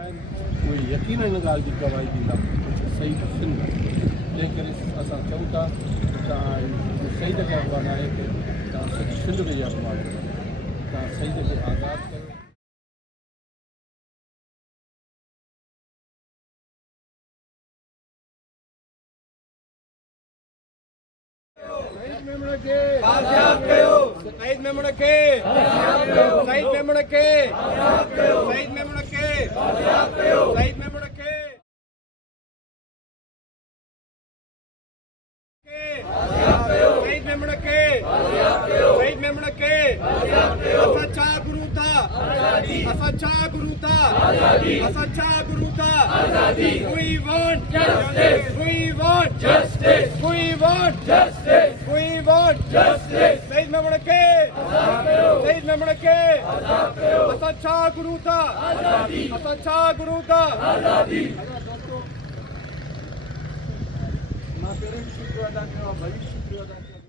उहे यकीन हिन ॻाल्हि जी गवाही ॾींदा सही सिंध तंहिं करे असां चऊं था तव्हां सही जॻह अॻवान आहे कि तव्हां सॼी सिंध में इहा अॻवान कयो तव्हां सही जॻह आज़ादु कयो। शहीद मेमण खे आज़ाद कयो। शहीद मेमण खे आज़ाद कयो। शहीद मेमण खे आज़ाद कयो। शहीद मेमण खे आज़ाद कयो। शहीद मेमण खे आज़ाद कयो। शहीद मेमण खे आज़ाद कयो। शहीद मेमण खे आज़ाद कयो। असां छा गुरू था आज़ादी। असां छा गुरू था आज़ादी। असां छा गुरू था आज़ादी। We want justice. We want justice. We want justice. We want justice. शहीद मेमण खे आज़ाद कयो। शहीद मेमण खे आज़ाद कयो। असां छा गुरू था आज़ादी। असां छा गुरू था आज़ादी। मां पहिरियों शुक्रिया अदा कयो, भई शुक्रिया अदा कयो।